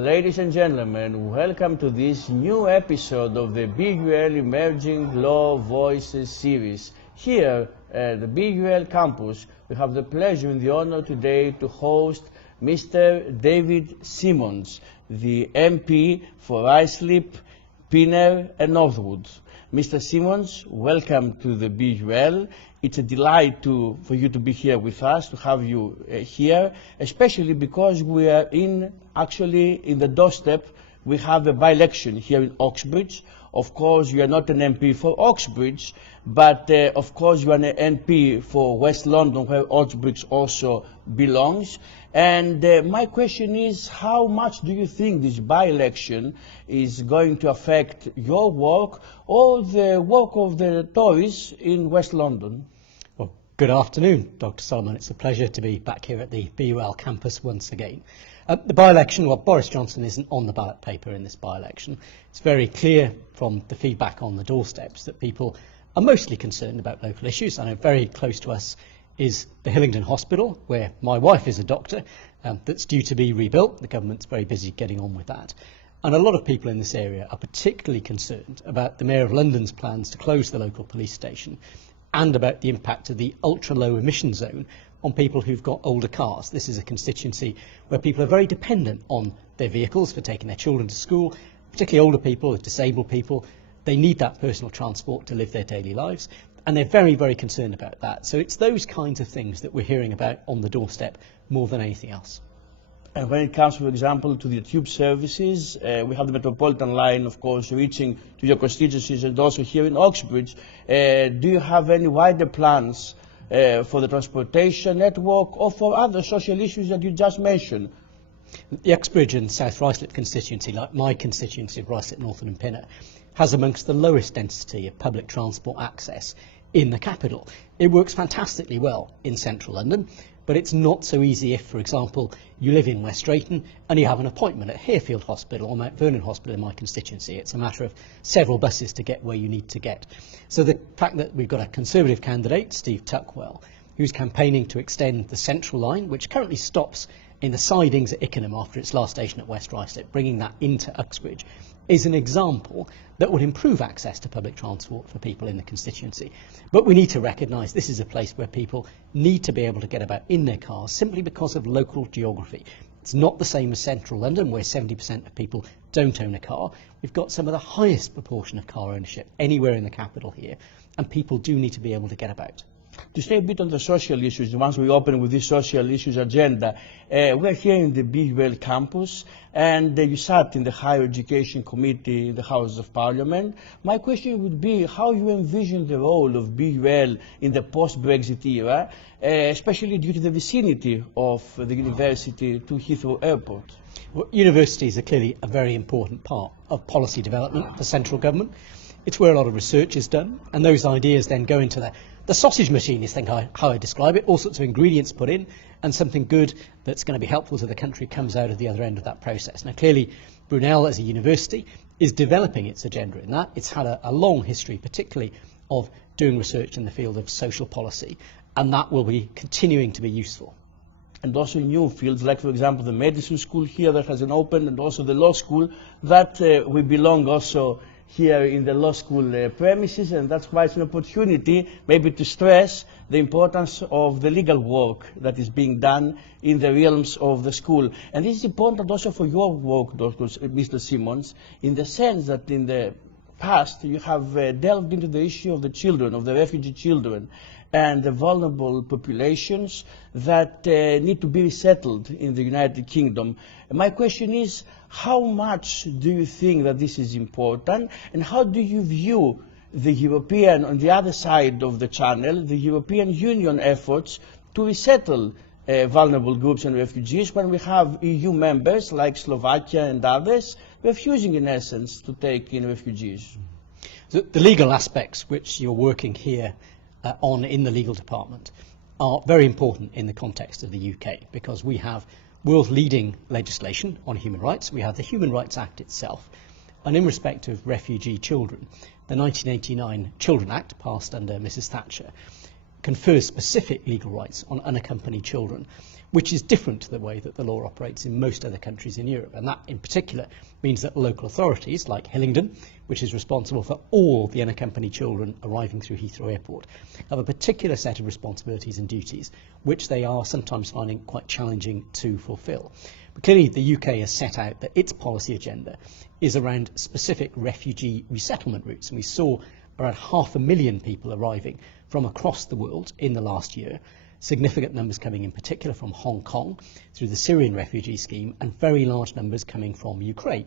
Ladies and gentlemen, welcome to this new episode of the BUL Emerging Law Voices series. Here at the BUL campus, we have the pleasure and the honor today to host Mr. David Simmonds, the MP for Ruislip, Pinner and Northwood. Mr. Simmonds, welcome to the BUL. It's a delight for you to be here with us, to have you here, especially because we are actually in the doorstep. We have a by-election here in Oxbridge. Of course, you are not an MP for Oxbridge, but of course you are an MP for West London, where Oxbridge also belongs. And my question is, how much do you think this by-election is going to affect your work or the work of the Tories in West London? Well, good afternoon, Dr Solomon. It's a pleasure to be back here at the BUL campus once again. The by-election, well, Boris Johnson isn't on the ballot paper in this by-election. It's very clear from the feedback on the doorsteps that people are mostly concerned about local issues. I know very close to us is the Hillingdon Hospital, where my wife is a doctor, that's due to be rebuilt. The government's very busy getting on with that. And a lot of people in this area are particularly concerned about the Mayor of London's plans to close the local police station and about the impact of the ultra-low emission zone on people who've got older cars. This is a constituency where people are very dependent on their vehicles for taking their children to school, particularly older people, disabled people. They need that personal transport to live their daily lives, and they're very, very concerned about that. So it's those kinds of things that we're hearing about on the doorstep more than anything else. And when it comes, for example, to the tube services, we have the Metropolitan line, of course, reaching to your constituencies and also here in Oxbridge. Do you have any wider plans for the transportation network or for other social issues that you just mentioned? The Uxbridge and South Ruislip constituency, like my constituency of Ruislip, Northwood and Pinner, has amongst the lowest density of public transport access in the capital. It works fantastically well in central London, but it's not so easy if, for example, you live in West Drayton and you have an appointment at Harefield Hospital or Mount Vernon Hospital in my constituency. It's a matter of several buses to get where you need to get. So the fact that we've got a Conservative candidate, Steve Tuckwell, who's campaigning to extend the Central Line, which currently stops in the sidings at Ickenham after its last station at West Ruislip, bringing that into Uxbridge, is an example that would improve access to public transport for people in the constituency. But we need to recognise this is a place where people need to be able to get about in their cars simply because of local geography. It's not the same as central London, where 70% of people don't own a car. We've got some of the highest proportion of car ownership anywhere in the capital here, and people do need to be able to get about. To stay a bit on the social issues, once we open with this social issues agenda, we're here in the BUL campus, and you sat in the Higher Education Committee in the House of Parliament. My question would be how you envision the role of BUL in the post-Brexit era, especially due to the vicinity of the university to Heathrow Airport. Well, universities are clearly a very important part of policy development for central government. It's where a lot of research is done, and those ideas then go into the sausage machine, is how I describe it. All sorts of ingredients put in, and something good that's going to be helpful to the country comes out of the other end of that process. Now, clearly, Brunel, as a university, is developing its agenda in that. It's had a long history, particularly of doing research in the field of social policy, and that will be continuing to be useful. And also new fields, like, for example, the medicine school here that has opened, and also the law school, that we belong also here in the law school premises, and that's why it's an opportunity maybe to stress the importance of the legal work that is being done in the realms of the school. And this is important also for your work, Mr. Simmonds, in the sense that in the past you have delved into the issue of the children, of the refugee children, and the vulnerable populations that need to be resettled in the United Kingdom. And my question is, how much do you think that this is important, and how do you view the European, on the other side of the channel, the European Union efforts to resettle vulnerable groups and refugees when we have EU members like Slovakia and others refusing in essence to take in refugees? The legal aspects which you're working here on in the legal department are very important in the context of the UK, because we have world-leading legislation on human rights. We have the Human Rights Act itself, and in respect of refugee children, the 1989 Children Act, passed under Mrs Thatcher, confers specific legal rights on unaccompanied children, which is different to the way that the law operates in most other countries in Europe. And that in particular means that local authorities like Hillingdon, which is responsible for all the unaccompanied children arriving through Heathrow Airport, have a particular set of responsibilities and duties which they are sometimes finding quite challenging to fulfil. But clearly the UK has set out that its policy agenda is around specific refugee resettlement routes, and we saw around 500,000 people arriving from across the world in the last year, significant numbers coming in particular from Hong Kong through the Syrian refugee scheme, and very large numbers coming from Ukraine.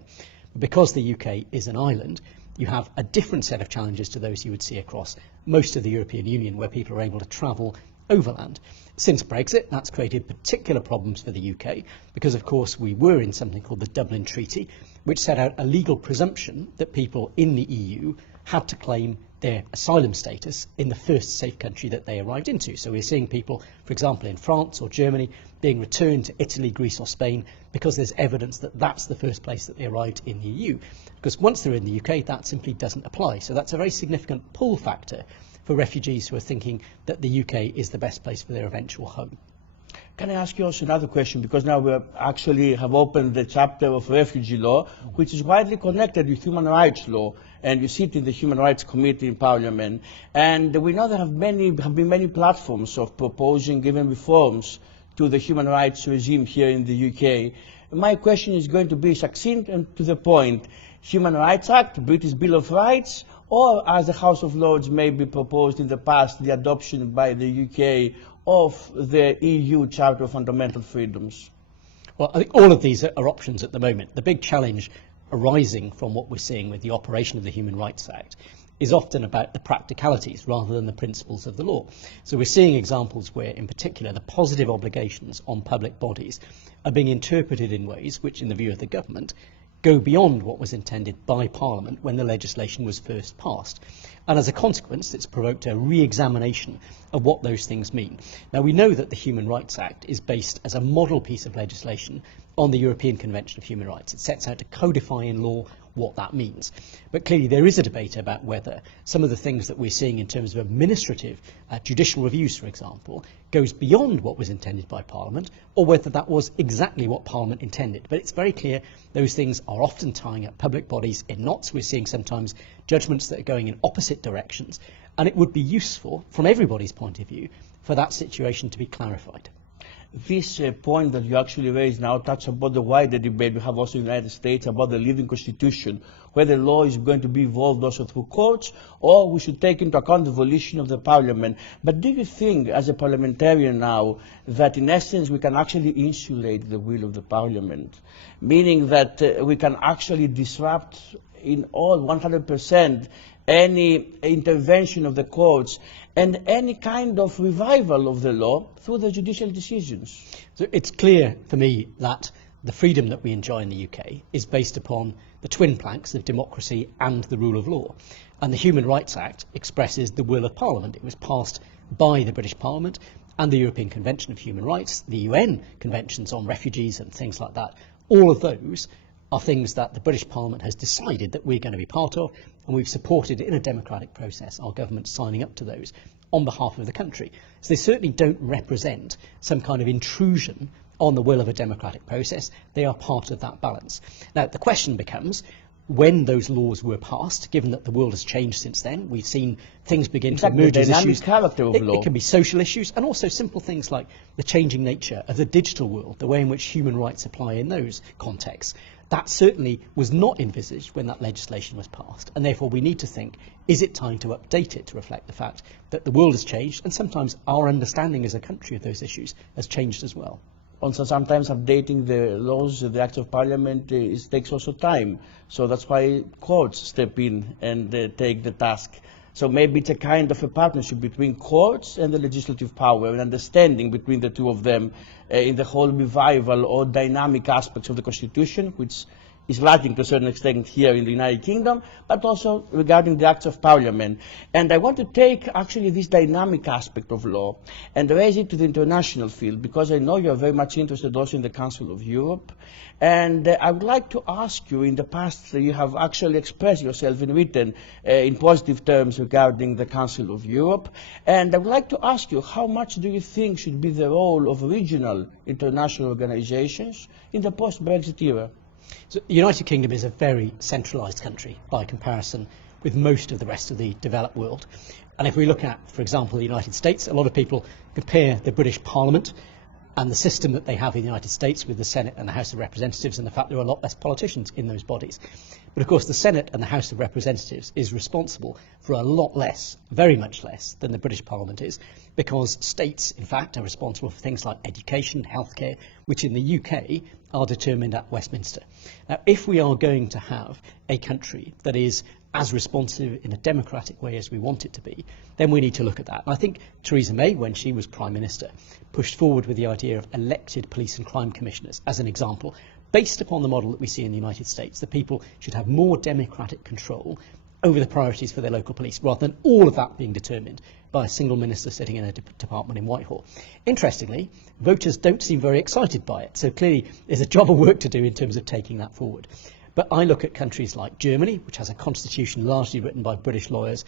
But because the UK is an island, you have a different set of challenges to those you would see across most of the European Union, where people are able to travel overland. Since Brexit, that's created particular problems for the UK because, of course, we were in something called the Dublin Treaty, which set out a legal presumption that people in the EU had to claim their asylum status in the first safe country that they arrived into. So we're seeing people, for example, in France or Germany being returned to Italy, Greece or Spain because there's evidence that that's the first place that they arrived in the EU. Because once they're in the UK, that simply doesn't apply. So that's a very significant pull factor for refugees who are thinking that the UK is the best place for their eventual home. Can I ask you also another question? Because now we actually have opened the chapter of refugee law, which is widely connected with human rights law, and you sit in the Human Rights Committee in Parliament, and we know there have been many platforms of proposing even reforms to the human rights regime here in the UK. My question is going to be succinct and to the point. Human Rights Act, British Bill of Rights, or as the House of Lords maybe proposed in the past, the adoption by the UK of the EU Charter of Fundamental Freedoms? Well, I think all of these are options at the moment. The big challenge arising from what we're seeing with the operation of the Human Rights Act is often about the practicalities rather than the principles of the law. So we're seeing examples where, in particular, the positive obligations on public bodies are being interpreted in ways which, in the view of the government, go beyond what was intended by Parliament when the legislation was first passed. And as a consequence, it's provoked a re-examination of what those things mean. Now, we know that the Human Rights Act is based as a model piece of legislation on the European Convention of Human Rights. It sets out to codify in law what that means. But clearly there is a debate about whether some of the things that we're seeing in terms of administrative judicial reviews, for example, goes beyond what was intended by Parliament, or whether that was exactly what Parliament intended. But it's very clear those things are often tying up public bodies in knots. We're seeing sometimes judgments that are going in opposite directions, and it would be useful from everybody's point of view for that situation to be clarified. This point that you actually raised now touches about the wider debate we have also in the United States about the living constitution, whether law is going to be evolved also through courts, or we should take into account the volition of the Parliament. But do you think, as a parliamentarian now, that in essence we can actually insulate the will of the Parliament, meaning that we can actually disrupt in all 100% any intervention of the courts and any kind of revival of the law through the judicial decisions? So it's clear for me that the freedom that we enjoy in the UK is based upon the twin planks of democracy and the rule of law. And the Human Rights Act expresses the will of Parliament. It was passed by the British Parliament and the European Convention of Human Rights, the UN conventions on refugees and things like that. All of those are things that the British Parliament has decided that we're going to be part of, and we've supported in a democratic process our government signing up to those on behalf of the country. So they certainly don't represent some kind of intrusion on the will of a democratic process. They are part of that balance. Now, the question becomes, when those laws were passed, given that the world has changed since then, we've seen things begin to emerge as issues. Character of law. It can be social issues and also simple things like the changing nature of the digital world, the way in which human rights apply in those contexts. That certainly was not envisaged when that legislation was passed, and therefore we need to think, is it time to update it to reflect the fact that the world has changed, and sometimes our understanding as a country of those issues has changed as well. Also, sometimes updating the laws, the acts of Parliament, takes also time. So that's why courts step in and take the task. So maybe it's a kind of a partnership between courts and the legislative power, an understanding between the two of them in the whole revival or dynamic aspects of the Constitution, which is lacking to a certain extent here in the United Kingdom, but also regarding the acts of Parliament. And I want to take actually this dynamic aspect of law and raise it to the international field, because I know you are very much interested also in the Council of Europe. And I would like to ask you, in the past you have actually expressed yourself in written in positive terms regarding the Council of Europe, and I would like to ask you, how much do you think should be the role of regional international organizations in the post-Brexit era? So the United Kingdom is a very centralised country by comparison with most of the rest of the developed world. And if we look at, for example, the United States, a lot of people compare the British Parliament and the system that they have in the United States with the Senate and the House of Representatives, and the fact there are a lot less politicians in those bodies. But of course the Senate and the House of Representatives is responsible for a lot less, very much less, than the British Parliament is, because states in fact are responsible for things like education, healthcare, which in the UK are determined at Westminster. Now, if we are going to have a country that is as responsive in a democratic way as we want it to be, then we need to look at that. And I think Theresa May, when she was Prime Minister, pushed forward with the idea of elected police and crime commissioners as an example, based upon the model that we see in the United States, that people should have more democratic control over the priorities for their local police, rather than all of that being determined by a single minister sitting in a department in Whitehall. Interestingly, voters don't seem very excited by it, so clearly there's a job of work to do in terms of taking that forward. But I look at countries like Germany, which has a constitution largely written by British lawyers,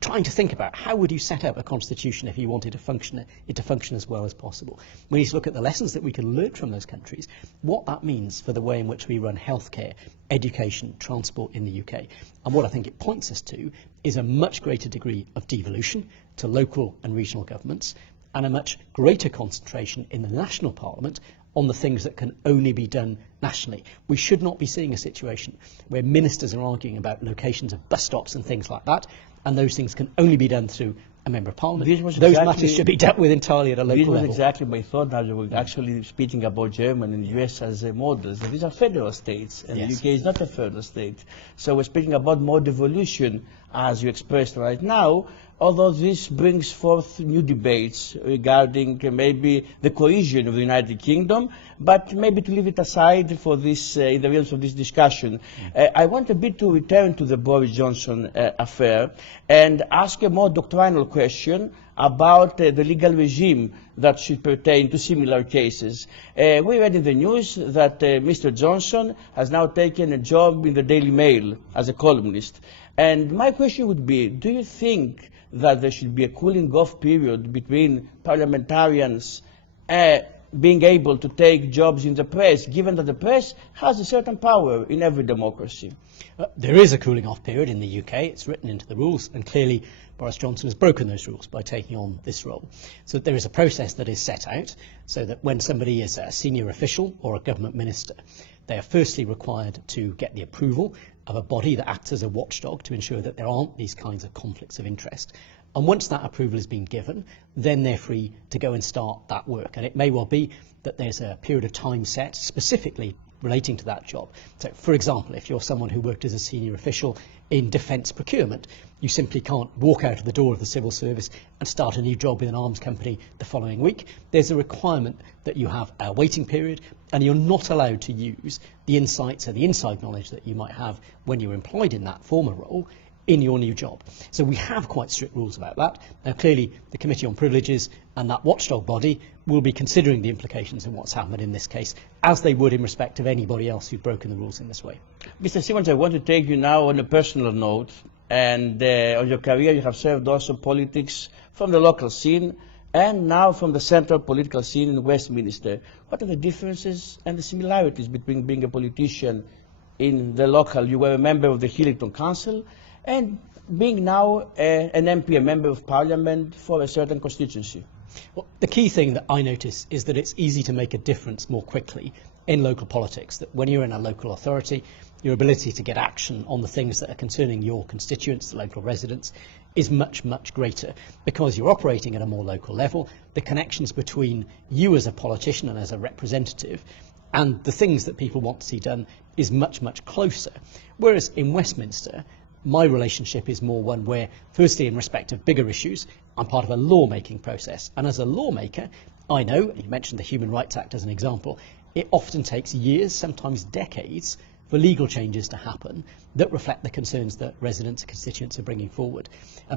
trying to think about how would you set up a constitution if you wanted it to function as well as possible. We need to look at the lessons that we can learn from those countries, what that means for the way in which we run healthcare, education, transport in the UK. And what I think it points us to is a much greater degree of devolution to local and regional governments, and a much greater concentration in the national parliament on the things that can only be done nationally. We should not be seeing a situation where ministers are arguing about locations of bus stops and things like that, and those things can only be done through a member of parliament. Those matters should be dealt with entirely at a local level. This was exactly my thought, that we were actually speaking about Germany and the US as models. These are federal states, and yes. the UK is not a federal state. So we're speaking about more devolution, as you expressed right now, although this brings forth new debates regarding maybe the cohesion of the United Kingdom, but maybe to leave it aside for this, in the realms of this discussion. I want a bit to return to the Boris Johnson affair and ask a more doctrinal question about the legal regime that should pertain to similar cases. We read in the news that Mr. Johnson has now taken a job in the Daily Mail as a columnist. And my question would be, do you think that there should be a cooling off period between parliamentarians being able to take jobs in the press, given that the press has a certain power in every democracy? There is a cooling off period in the UK. It's written into the rules, and clearly Boris Johnson has broken those rules by taking on this role. So there is a process that is set out so that when somebody is a senior official or a government minister, they are firstly required to get the approval of a body that acts as a watchdog to ensure that there aren't these kinds of conflicts of interest. And once that approval has been given, then they're free to go and start that work. And it may well be that there's a period of time set specifically relating to that job. So, for example, if you're someone who worked as a senior official in defence procurement, you simply can't walk out of the door of the civil service and start a new job with an arms company the following week. There's a requirement that you have a waiting period, and you're not allowed to use the insights or the inside knowledge that you might have when you're employed in that former role in your new job. So we have quite strict rules about that. Now clearly the Committee on Privileges and that watchdog body will be considering the implications of what's happened in this case, as they would in respect of anybody else who'd broken the rules in this way. Mr. Simmonds, I want to take you now on a personal note, and on your career you have served also politics from the local scene and now from the central political scene in Westminster. What are the differences and the similarities between being a politician in the local, you were a member of the Hillingdon Council, and being now an MP, a member of Parliament for a certain constituency? Well, the key thing that I notice is that it's easy to make a difference more quickly in local politics, that when you're in a local authority, your ability to get action on the things that are concerning your constituents, the local residents, is much, much greater because you're operating at a more local level. The connections between you as a politician and as a representative and the things that people want to see done is much, much closer. Whereas in Westminster, my relationship is more one where, firstly, in respect of bigger issues, I'm part of a lawmaking process. And as a lawmaker, I know, and you mentioned the Human Rights Act as an example, it often takes years, sometimes decades, for legal changes to happen that reflect the concerns that residents and constituents are bringing forward.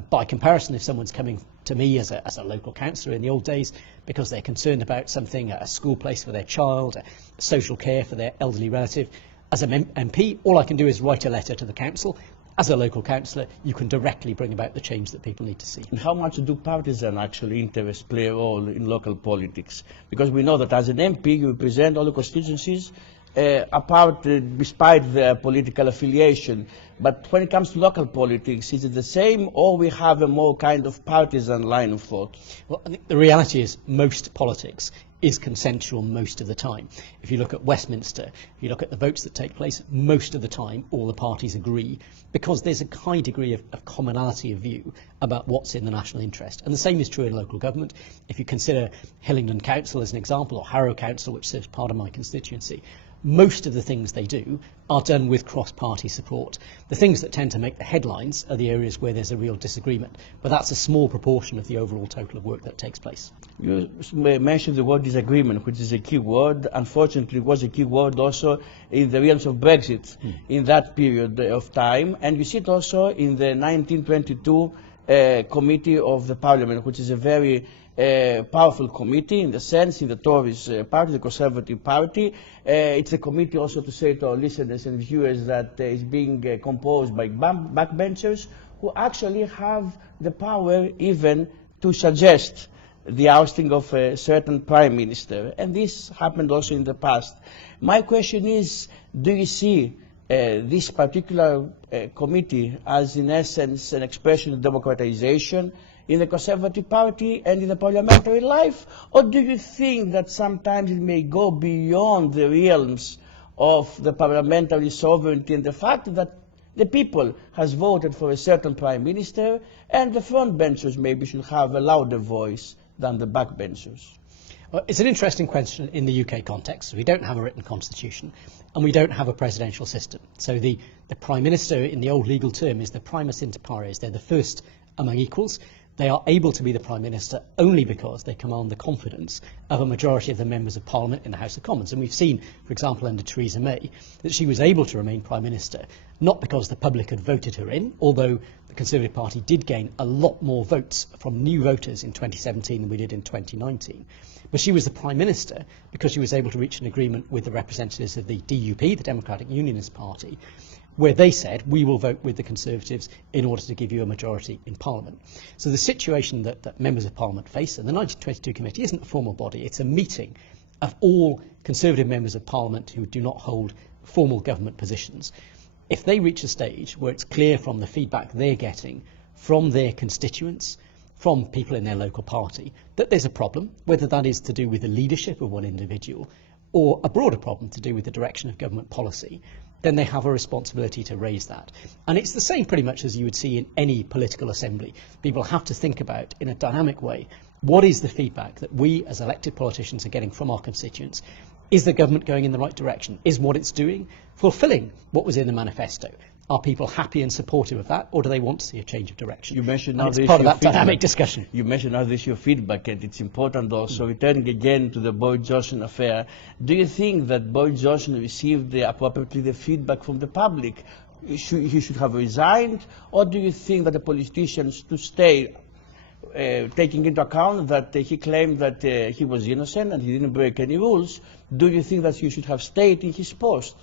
By comparison, if someone's coming to me as a local councillor in the old days because they're concerned about something, a school place for their child, social care for their elderly relative, as an MP, all I can do is write a letter to the council. As a local councillor, you can directly bring about the change that people need to see. And how much do partisan actually interests play a role in local politics? Because we know that as an MP, you represent all the constituencies, despite their political affiliation. But when it comes to local politics, is it the same, or we have a more kind of partisan line of thought? Well, I think the reality is most politics is consensual most of the time. If you look at Westminster, if you look at the votes that take place, most of the time all the parties agree, because there's a high degree of commonality of view about what's in the national interest. And the same is true in local government. If you consider Hillingdon Council as an example, or Harrow Council, which serves part of my constituency, most of the things they do are done with cross-party support. The things that tend to make the headlines are the areas where there's a real disagreement, but that's a small proportion of the overall total of work that takes place. You mentioned the word disagreement, which is a key word. Unfortunately, it was a key word also in the realms of Brexit in that period of time, and you see it also in the 1922 Committee of the Parliament, which is a very powerful committee in the sense, in the Tories party, the Conservative Party. It's a committee also, to say to our listeners and viewers, that is being composed by backbenchers who actually have the power even to suggest the ousting of a certain prime minister. And this happened also in the past. My question is, do you see this particular committee as, in essence, an expression of democratization in the Conservative Party and in the parliamentary life? Or do you think that sometimes it may go beyond the realms of the parliamentary sovereignty and the fact that the people has voted for a certain prime minister, and the frontbenchers maybe should have a louder voice than the backbenchers? Well, it's an interesting question in the UK context. We don't have a written constitution and we don't have a presidential system. So the Prime Minister in the old legal term is the primus inter pares. They're the first among equals. They are able to be the Prime Minister only because they command the confidence of a majority of the members of Parliament in the House of Commons. And we've seen, for example, under Theresa May, that she was able to remain Prime Minister, not because the public had voted her in, although the Conservative Party did gain a lot more votes from new voters in 2017 than we did in 2019. But she was the Prime Minister because she was able to reach an agreement with the representatives of the DUP, the Democratic Unionist Party, where they said, we will vote with the Conservatives in order to give you a majority in Parliament. So the situation that members of Parliament face, and the 1922 Committee isn't a formal body, it's a meeting of all Conservative members of Parliament who do not hold formal government positions. If they reach a stage where it's clear from the feedback they're getting from their constituents, from people in their local party, that there's a problem, whether that is to do with the leadership of one individual or a broader problem to do with the direction of government policy, then they have a responsibility to raise that. And it's the same pretty much as you would see in any political assembly. People have to think about, in a dynamic way, what is the feedback that we as elected politicians are getting from our constituents? Is the government going in the right direction? Is what it's doing fulfilling what was in the manifesto? Are people happy and supportive of that, or do they want to see a change of direction? You mentioned now it's part of that dynamic discussion. You mentioned now the issue of feedback, and it's important also, returning again to the Boris Johnson affair. Do you think that Boris Johnson received appropriately the feedback from the public? He should have resigned, or do you think that the politicians to stay, taking into account that he claimed that he was innocent and he didn't break any rules, do you think that he should have stayed in his post?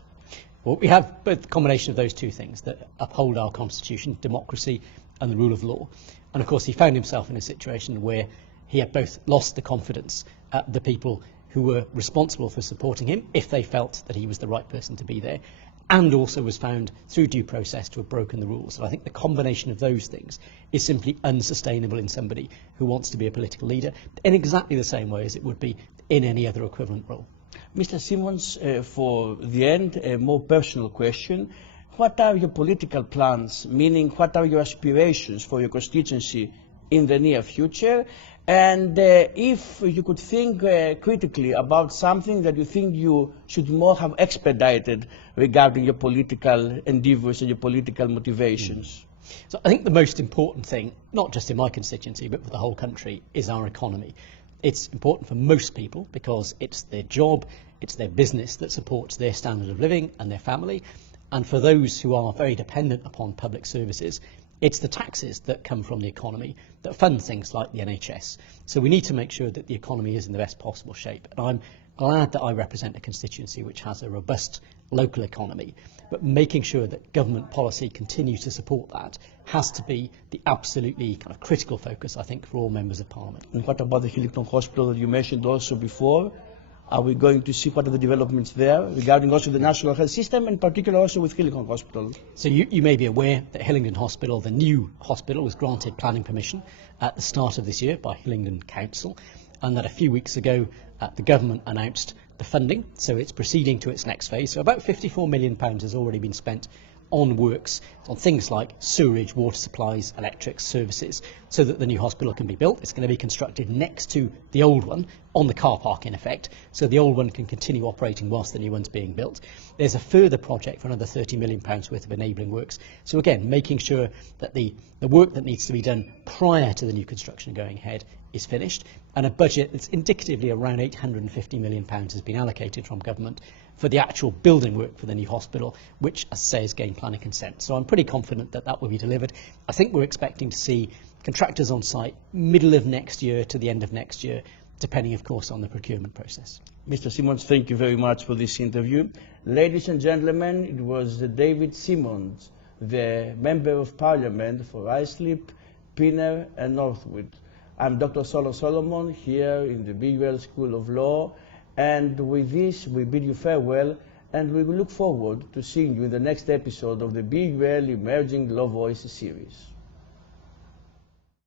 Well, we have both the combination of those two things that uphold our constitution, democracy and the rule of law. And of course he found himself in a situation where he had both lost the confidence of the people who were responsible for supporting him, if they felt that he was the right person to be there, and also was found through due process to have broken the rules. So I think the combination of those things is simply unsustainable in somebody who wants to be a political leader in exactly the same way as it would be in any other equivalent role. Mr. Simmonds, for the end, a more personal question. What are your political plans, meaning what are your aspirations for your constituency in the near future? And if you could think critically about something that you think you should more have expedited regarding your political endeavours and your political motivations. So I think the most important thing, not just in my constituency, but for the whole country, is our economy. It's important for most people because it's their job, it's their business that supports their standard of living and their family. And for those who are very dependent upon public services, it's the taxes that come from the economy that fund things like the NHS. So we need to make sure that the economy is in the best possible shape. And I'm glad that I represent a constituency which has a robust local economy, but making sure that government policy continues to support that has to be the absolutely kind of critical focus, I think, for all members of Parliament. And what about the Hillingdon Hospital that you mentioned also before? Are we going to see what are the developments there regarding also the national health system, and particularly also with Hillingdon Hospital? So you may be aware that Hillingdon Hospital, the new hospital, was granted planning permission at the start of this year by Hillingdon Council, and that a few weeks ago the government announced the funding, so it's proceeding to its next phase. So about £54 million has already been spent on works on things like sewerage, water supplies, electric services, so that the new hospital can be built. It's going to be constructed next to the old one, on the car park in effect, so the old one can continue operating whilst the new one's being built. There's a further project for another £30 million worth of enabling works. So again, making sure that the work that needs to be done prior to the new construction going ahead is finished, and a budget that's indicatively around £850 million has been allocated from government for the actual building work for the new hospital, which, as I say, has gained planning consent. So I'm pretty confident that that will be delivered. I think we're expecting to see contractors on site middle of next year to the end of next year, depending, of course, on the procurement process. Mr. Simmonds, thank you very much for this interview. Ladies and gentlemen, it was David Simmonds, the Member of Parliament for Ruislip, Pinner and Northwood. I'm Dr. Solon Solomon here in the BUL School of Law, and with this we bid you farewell, and we will look forward to seeing you in the next episode of the BUL Emerging Law Voices series.